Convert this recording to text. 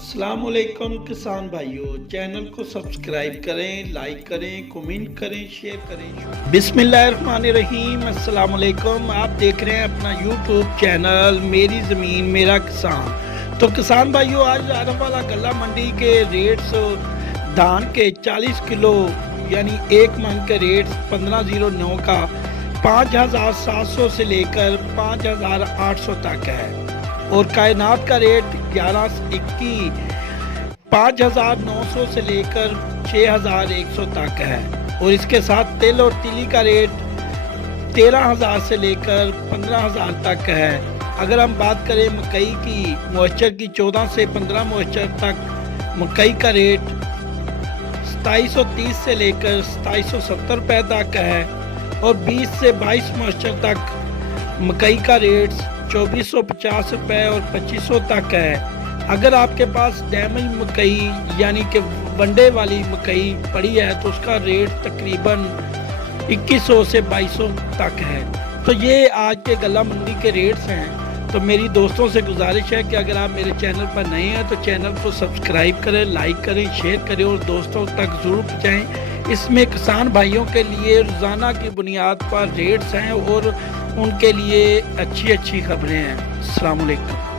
अस्सलाम वालेकुम किसान भाइयों, चैनल को सब्सक्राइब करें, लाइक करें, कमेंट करें, शेयर करें। बिस्मिल्लाहिर्रहमानिर्रहीम। अस्सलाम वालेकुम। आप देख रहे हैं अपना यूट्यूब चैनल मेरी ज़मीन मेरा किसान। तो किसान भाइयों, आज आरंवाला गल्ला मंडी के रेट्स धान के 40 किलो यानी एक मन के रेट 1509 का 5700 से लेकर 5800 तक है और कायनात का रेट 1121 5900 से लेकर 6100 तक है और इसके साथ तिल और तिली का रेट 13000 से लेकर 15000 तक है। अगर हम बात करें मकई की मॉइस्चर की 14 से 15 मॉइस्चर तक मकई का रेट 2730 से लेकर 2770 रुपये तक है और 20 से 22 मॉइस्चर तक मकई का रेट 2450 रुपये और 2500 तक है। अगर आपके पास डैमेज मकई यानी कि वनडे वाली मकई पड़ी है तो उसका रेट तकरीबन 2100 से 2200 तक है। तो ये आज के गल्ला मंडी के रेट्स हैं। तो मेरी दोस्तों से गुजारिश है कि अगर आप मेरे चैनल पर नए हैं तो चैनल को सब्सक्राइब करें, लाइक करें, शेयर करें और दोस्तों तक ज़रूर पहुँचाएँ। इसमें किसान भाइयों के लिए रोज़ाना की बुनियाद पर रेट्स हैं और उनके लिए अच्छी खबरें हैं। अस्सलाम वालेकुम।